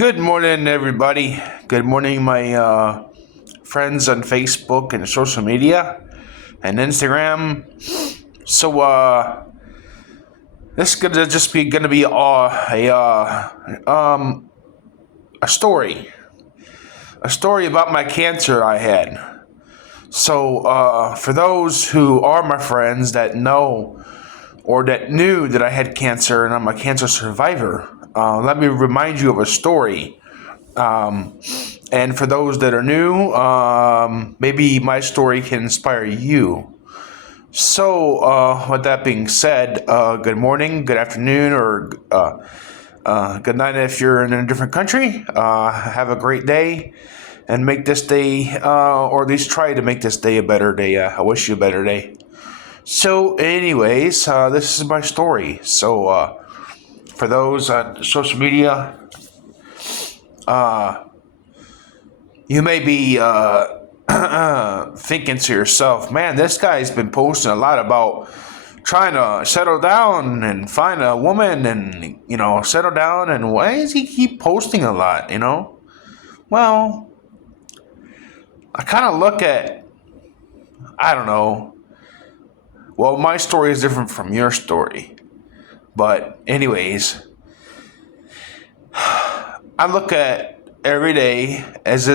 Good morning, everybody. Good morning, my friends on Facebook and social media and Instagram. So, this is gonna be a story about my cancer I had. So, for those who are my friends that know or that knew that I had cancer and I'm a cancer survivor, let me remind you of a story. And for those that are new, maybe my story can inspire you. So, with that being said, good morning, good afternoon, or good night if you're in a different country. Have a great day and make this day, or at least try to make this day a better day. I wish you a better day. So, anyways, this is my story. So, for those on social media, you may be thinking to yourself, man, this guy's been posting a lot about trying to settle down and find a woman and, settle down. And why does he keep posting a lot? Well, I kind of look at, I don't know. Well, my story is different from your story. But, anyways, I look at every day as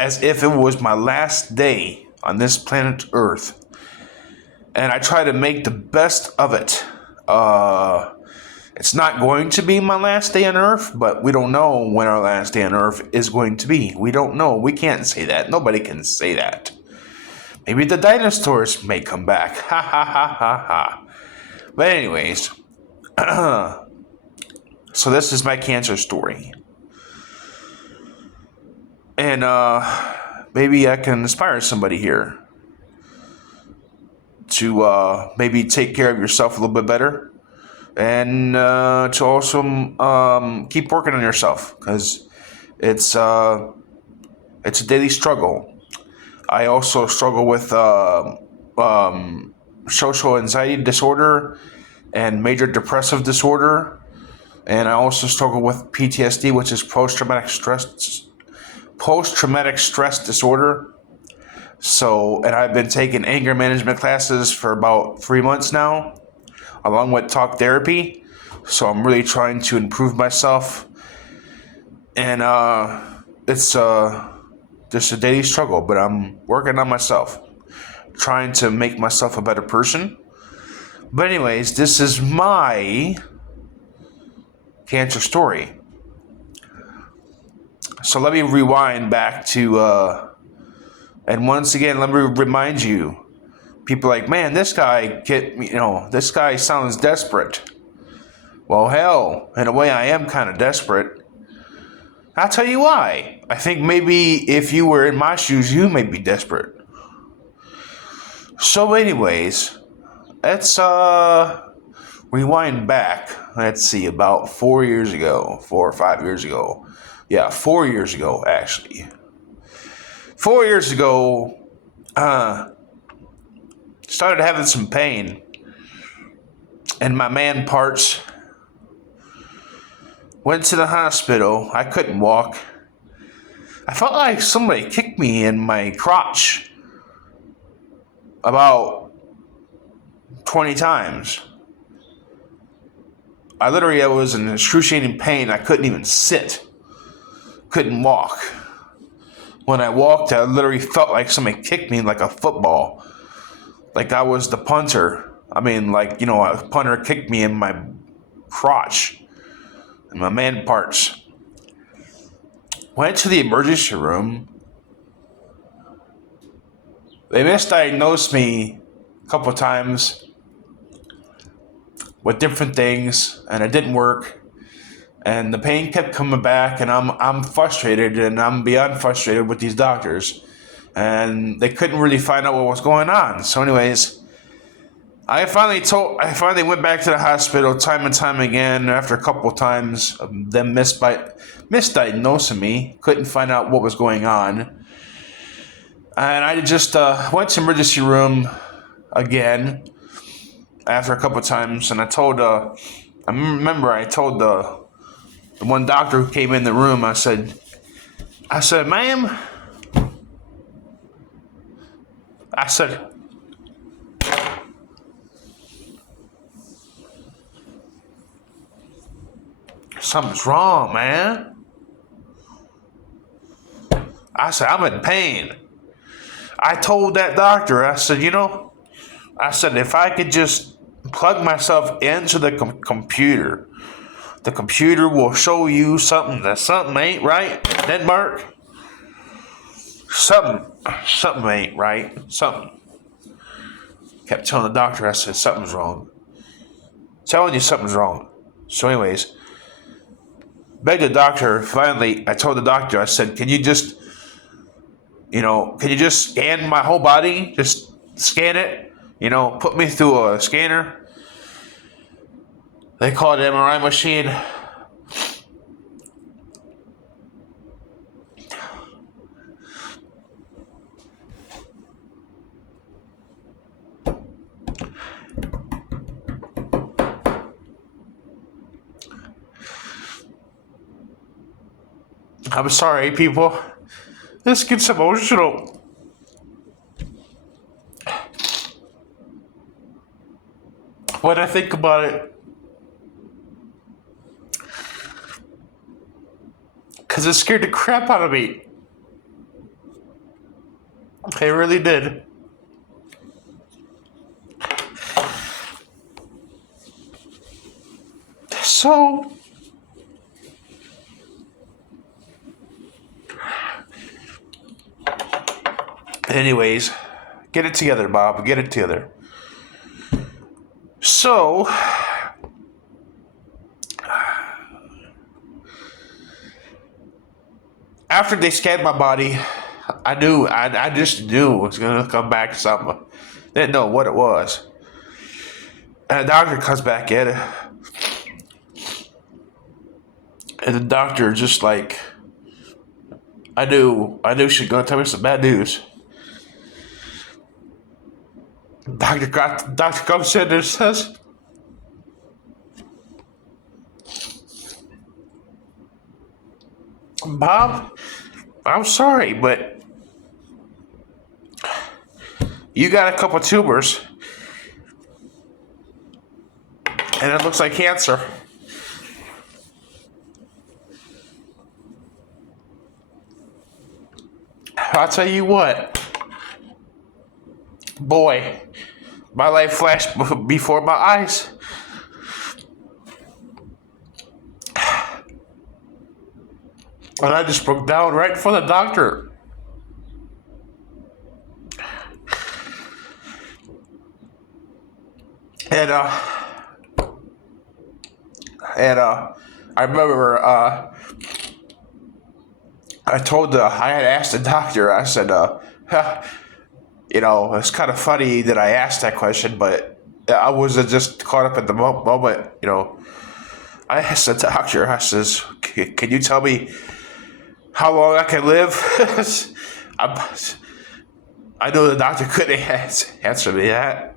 if it was my last day on this planet Earth. And I try to make the best of it. It's not going to be my last day on Earth, but we don't know when our last day on Earth is going to be. We don't know. We can't say that. Nobody can say that. Maybe the dinosaurs may come back. Ha ha ha ha ha. But anyways, so this is my cancer story. And maybe I can inspire somebody here to maybe take care of yourself a little bit better, and to also keep working on yourself, because it's a daily struggle. I also struggle with social anxiety disorder and major depressive disorder, and I also struggle with PTSD, which is post-traumatic stress disorder. So, and I've been taking anger management classes for about 3 months now, along with talk therapy. So I'm really trying to improve myself. And it's just a daily struggle, but I'm working on myself, trying to make myself a better person. But anyways, this is my cancer story. So let me rewind back to, and once again, let me remind you, people like, man, this guy sounds desperate. Well, hell, in a way, I am kind of desperate. I'll tell you why. I think maybe if you were in my shoes, you may be desperate. So anyways, let's rewind back. Let's see, about 4 years ago, 4 or 5 years ago. Yeah, 4 years ago, actually. 4 years ago, started having some pain in my man parts. Went to the hospital. I couldn't walk. I felt like somebody kicked me in my crotch about 20 times. I was in excruciating pain. I couldn't even sit. Couldn't walk. When I walked, I literally felt like somebody kicked me like a football. Like I was the punter. I mean, a punter kicked me in my crotch, in my man parts. Went to the emergency room. They misdiagnosed me a couple of times with different things, and it didn't work. And the pain kept coming back, and I'm frustrated, and I'm beyond frustrated with these doctors. And they couldn't really find out what was going on. So anyways, I finally went back to the hospital time and time again after a couple of times of them misdiagnosing me. Couldn't find out what was going on. And I just went to emergency room again after a couple of times, and I told the The one doctor who came in the room, I said, ma'am, I said, something's wrong, man. I said, I'm in pain. I told that doctor, I said, I said, if I could just plug myself into the computer, the computer will show you something ain't right, Denmark. Something ain't right. Something. Kept telling the doctor, I said, something's wrong. Telling you something's wrong. So anyways, begged the doctor, finally, I told the doctor, I said, can you just scan my whole body? Just scan it, put me through a scanner. They call it an MRI machine. I'm sorry, people. This gets emotional. When I think about it. Because it scared the crap out of me. It really did. So, anyways, get it together, Bob. Get it together. So, after they scanned my body, I just knew it was going to come back to something. Didn't know what it was. And the doctor comes back in. And the doctor just like, I knew she was going to tell me some bad news. Doctor comes in and says, Bob, I'm sorry, but you got a couple tumors, and it looks like cancer. I'll tell you what, boy, my life flashed before my eyes. And I just broke down right in front of the doctor. And I remember I had asked the doctor, I said, it's kind of funny that I asked that question, but I was just caught up in the moment, I asked the doctor, I says, can you tell me how long I can live? I know the doctor couldn't answer me that.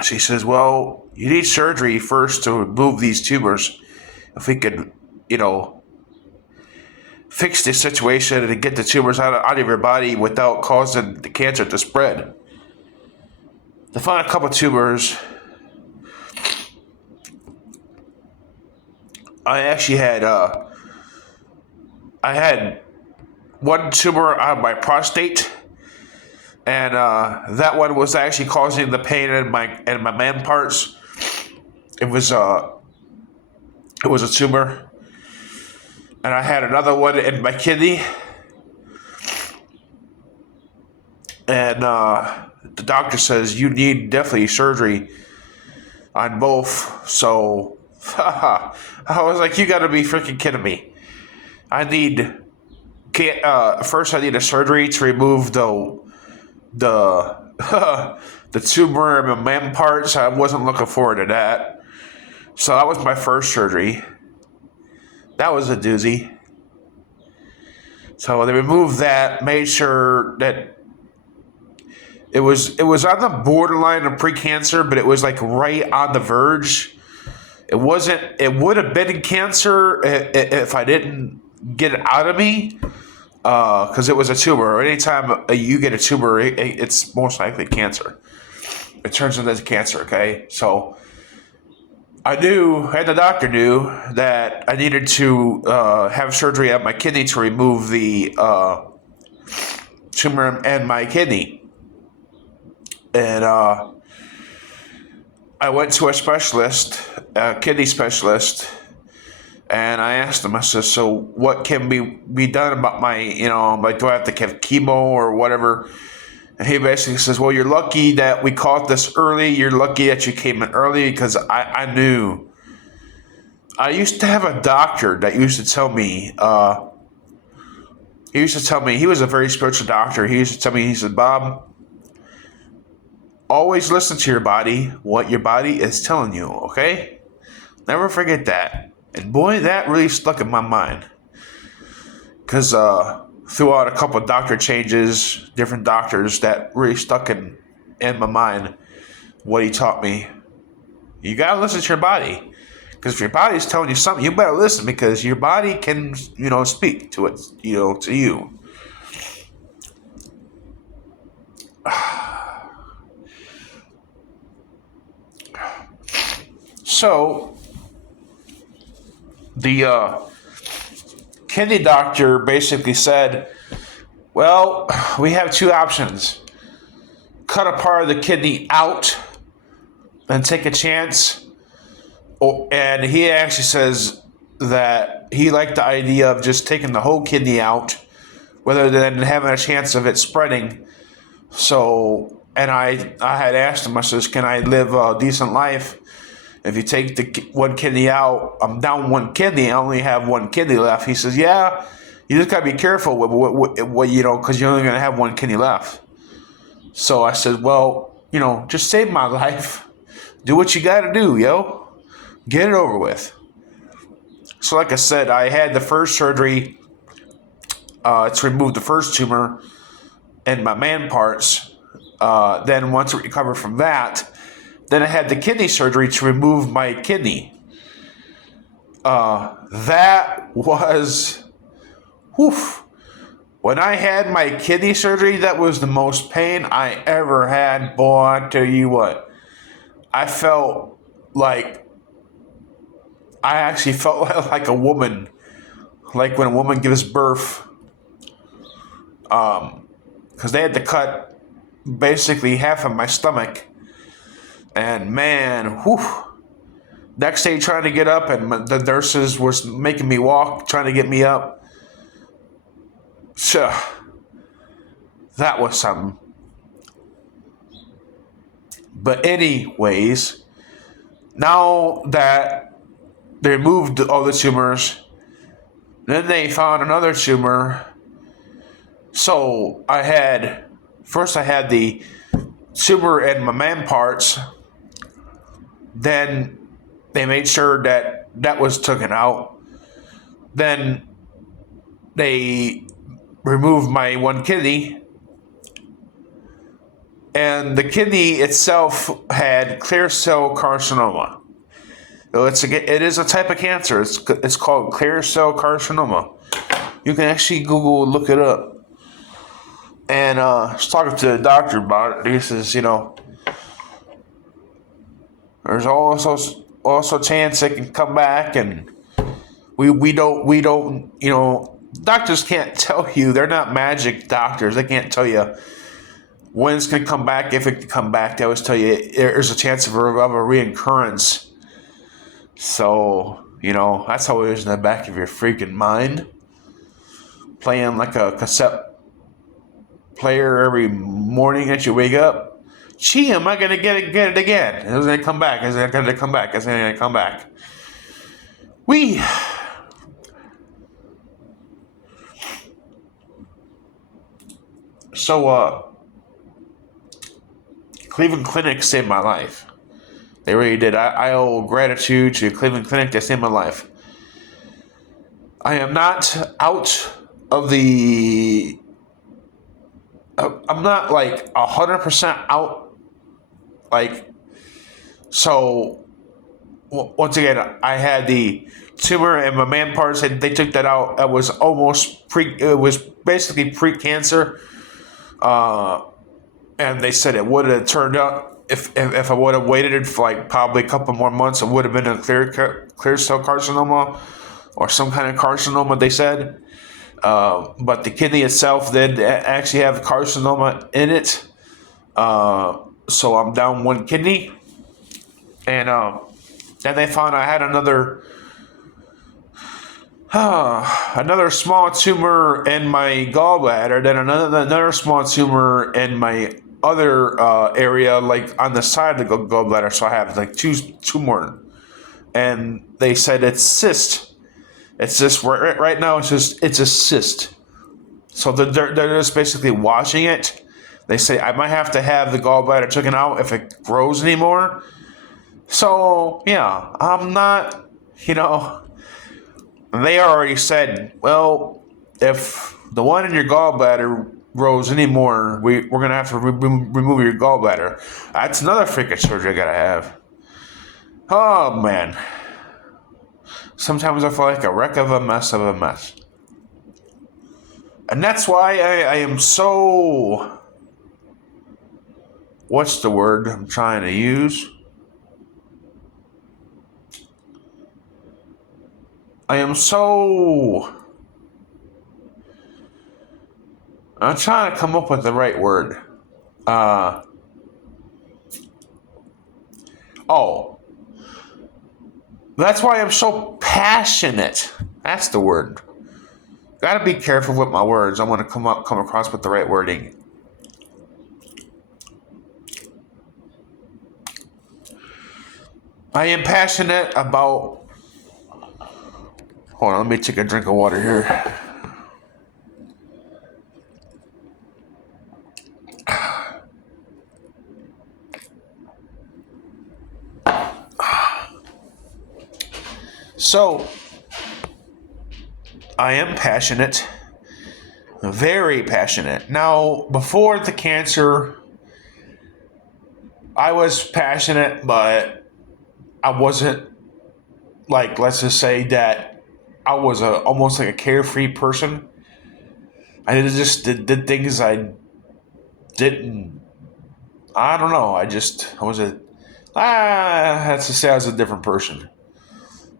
She says, well, you need surgery first to remove these tumors. If we could, fix this situation and get the tumors out of your body without causing the cancer to spread. They found a couple tumors. I actually had one tumor on my prostate, and that one was actually causing the pain in my man parts. It was a tumor, and I had another one in my kidney, and the doctor says you need definitely surgery on both. So I was like, you got to be freaking kidding me! First I need a surgery to remove the the tumor in my man parts. I wasn't looking forward to that. So that was my first surgery. That was a doozy. So they removed that, made sure that it was on the borderline of precancer, but it was like right on the verge. It wasn't. It would have been cancer if I didn't get it out of me, because it was a tumor. Anytime you get a tumor, it's most likely cancer. It turns into cancer. Okay, so I knew, and the doctor knew, that I needed to have surgery at my kidney to remove the tumor in my kidney, and I went to a specialist, a kidney specialist, and I asked him. I said, "So what can be done about my, like, do I have to have chemo or whatever?" And he basically says, "Well, you're lucky that we caught this early. You're lucky that you came in early because I knew." I used to have a doctor that used to tell me. He used to tell me, he was a very spiritual doctor. He used to tell me, he said, "Bob, always listen to your body, what your body is telling you, okay? Never forget that." And boy, that really stuck in my mind. Because throughout a couple of doctor changes, different doctors, that really stuck in my mind what he taught me. You got to listen to your body. Because if your body's telling you something, you better listen, because your body can, speak to it, to you. So, the kidney doctor basically said, "Well, we have two options. Cut a part of the kidney out and take a chance." And he actually says that he liked the idea of just taking the whole kidney out rather than having a chance of it spreading. So, and I had asked him, I says, "Can I live a decent life? If you take the one kidney out, I'm down one kidney. I only have one kidney left." He says, "Yeah, you just got to be careful with what because you're only going to have one kidney left." So I said, "Well, just save my life. Do what you got to do, yo. Get it over with." So like I said, I had the first surgery to remove the first tumor in my man parts. Then once I recovered from that, then I had the kidney surgery to remove my kidney. That was, whew. When I had my kidney surgery, that was the most pain I ever had. Boy, I tell you what, I actually felt like a woman, like when a woman gives birth, because they had to cut basically half of my stomach. And man, whew, next day trying to get up, and the nurses was making me walk, trying to get me up. So, that was something. But anyways, now that they removed all the tumors, then they found another tumor. So I had the tumor in my man parts. Then they made sure that was taken out. Then they removed my one kidney. And the kidney itself had clear cell carcinoma. So it is a type of cancer. It's called clear cell carcinoma. You can actually look it up. And I was talking to the doctor about it. He says, there's also a chance it can come back, and we don't doctors can't tell you. They're not magic doctors. They can't tell you when it's going to come back, if it can come back. They always tell you there's a chance of a reoccurrence. So, that's how it is in the back of your freaking mind. Playing like a cassette player every morning that you wake up. Gee, am I going to get it again? Is it going to come back? Is it going to come back? Is it going to come back? So, Cleveland Clinic saved my life. They really did. I owe gratitude to Cleveland Clinic. They saved my life. I am not out of the... I'm not like 100% out. So once again, I had the tumor in my man parts, and they took that out. It was almost pre. It was basically pre-cancer, and they said it would have turned out if I would have waited for like probably a couple more months, it would have been a clear cell carcinoma or some kind of carcinoma. They said, but the kidney itself did actually have carcinoma in it. So I'm down one kidney, and then they found I had another small tumor in my gallbladder, then another small tumor in my other area, like on the side of the gallbladder. So I have like two more, and they said it's cyst. It's just right now. It's a cyst. So they're just basically watching it. They say I might have to have the gallbladder taken out if it grows anymore. So yeah, I'm not. You know, they already said, well, if the one in your gallbladder grows anymore, we're gonna have to remove your gallbladder. That's another freaking surgery I gotta have. Oh man, sometimes I feel like a wreck of a mess. And that's why I am so. What's the word I'm trying to use? I am so. I'm trying to come up with the right word. Uh. Oh. That's why I'm so passionate. That's the word. Gotta be careful with my words. I want to come across with the right wording. I am passionate about. Hold on, let me take a drink of water here. So, I am passionate, very passionate. Now, before the cancer, I was passionate, but I wasn't like, let's just say that I was almost like a carefree person. I just did things I didn't. I don't know. I was a. That's to say I was a different person.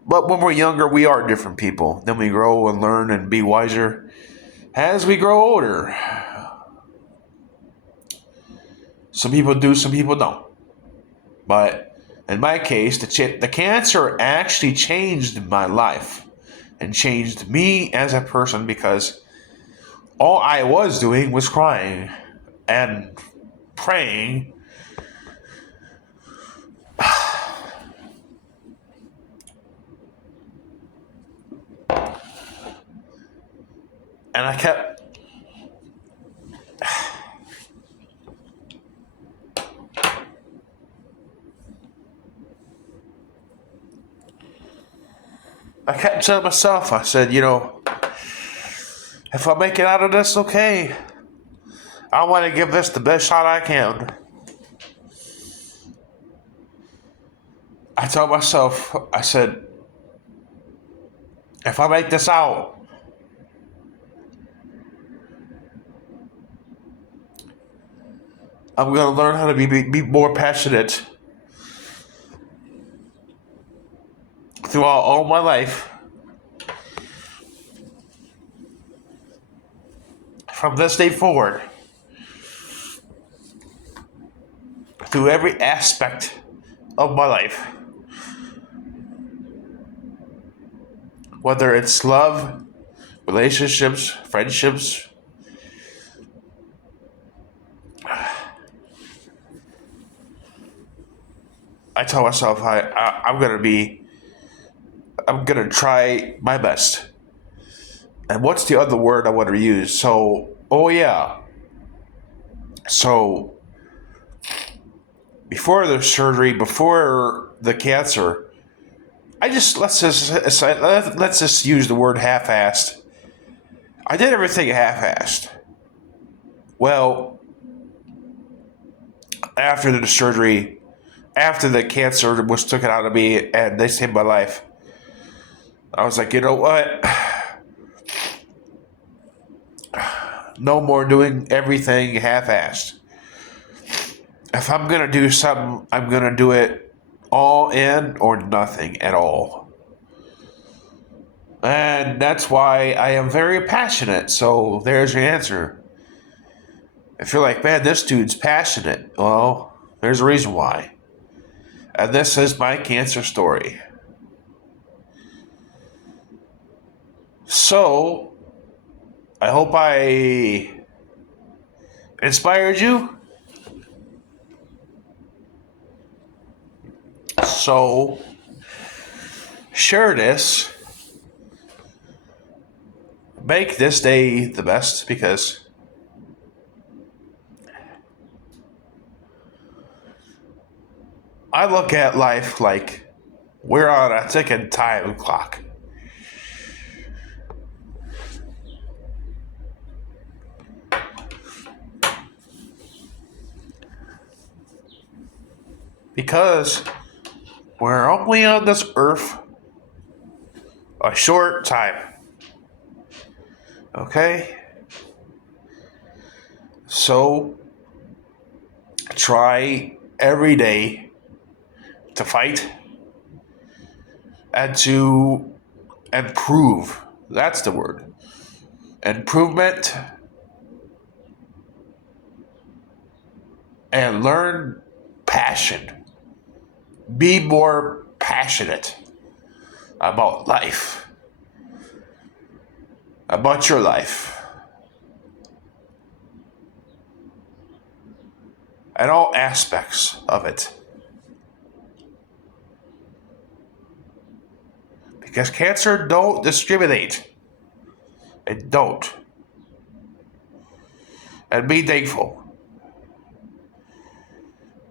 But when we're younger, we are different people. Then we grow and learn and be wiser as we grow older. Some people do, some people don't. But in my case, the cancer actually changed my life and changed me as a person because all I was doing was crying and praying. And I kept. I kept telling myself, I said, if I make it out of this, okay. I want to give this the best shot I can. I told myself, I said, if I make this out, I'm going to learn how to be more passionate throughout all my life. From this day forward, through every aspect of my life. Whether it's love, relationships, friendships. I tell myself I'm gonna try my best. And what's the other word I want to use? So, oh yeah. So, before the surgery, before the cancer, I just let's just use the word half-assed. I did everything half-assed. Well, after the surgery, after the cancer was taken out of me and they saved my life, I was like, you know what? No more doing everything half-assed. If I'm going to do something, I'm going to do it all in or nothing at all. And that's why I am very passionate. So there's your answer. If you're like, man, this dude's passionate, well, there's a reason why. And this is my cancer story. So, I hope I inspired you. So, share this. Make this day the best because I look at life like we're on a ticking time clock. Because we're only on this earth a short time. Okay? So, try every day to fight and to improve. That's the word. Improvement and learn passion. Be more passionate about life, about your life, and all aspects of it. Because cancer don't discriminate. It don't. And be thankful.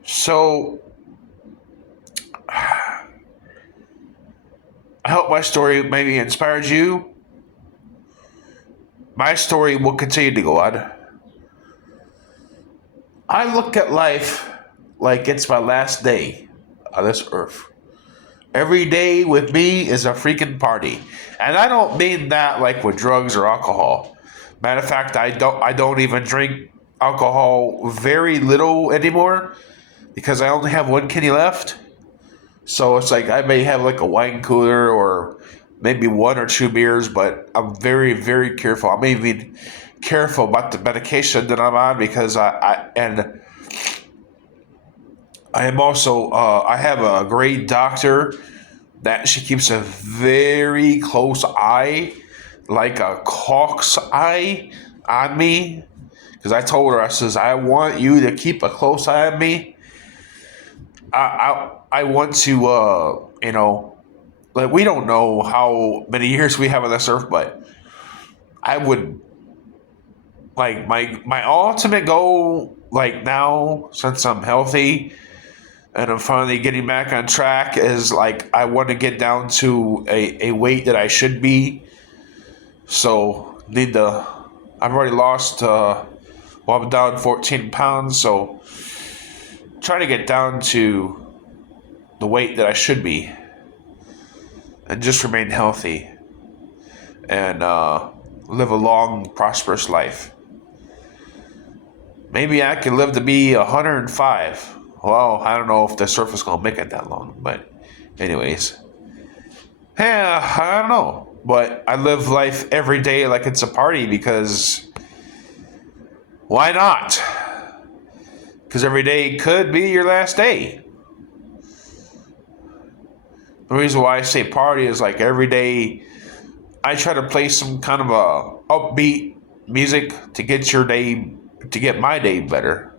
So, I hope my story maybe inspires you. My story will continue to go on. I look at life like it's my last day on this earth. Every day with me is a freaking party. And I don't mean that like with drugs or alcohol. Matter of fact, I don't even drink alcohol very little anymore because I only have one kidney left. So it's like I may have like a wine cooler or maybe one or two beers, but I'm very, very careful. I'm even careful about the medication that I'm on because I am also I have a great doctor that she keeps a very close eye, like a hawk's eye, on me. Because I told her, I says, I want you to keep a close eye on me. I want to like we don't know how many years we have on this earth, but I would like my ultimate goal like now since I'm healthy and I'm finally getting back on track is like I want to get down to a weight that I should be. So I've already lost I'm down 14 pounds, so trying to get down to the weight that I should be and just remain healthy and live a long, prosperous life. Maybe I could live to be 105. Well, I don't know if the surf is going to make it that long, but anyways. Yeah, I don't know. But I live life every day like it's a party because why not? Because every day could be your last day. The reason why I say party is like every day I try to play some kind of a upbeat music to get my day better.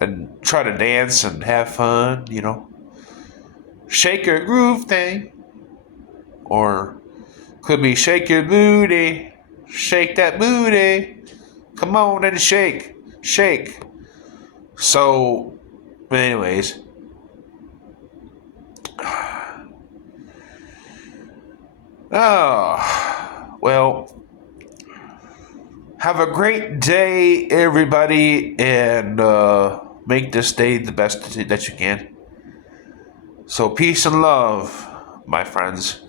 And try to dance and have fun. Shake your groove thing. Or could be shake your booty. Shake that booty. Come on and shake. Shake. So, anyways. Oh, well, have a great day, everybody, and make this day the best that you can. So peace and love, my friends.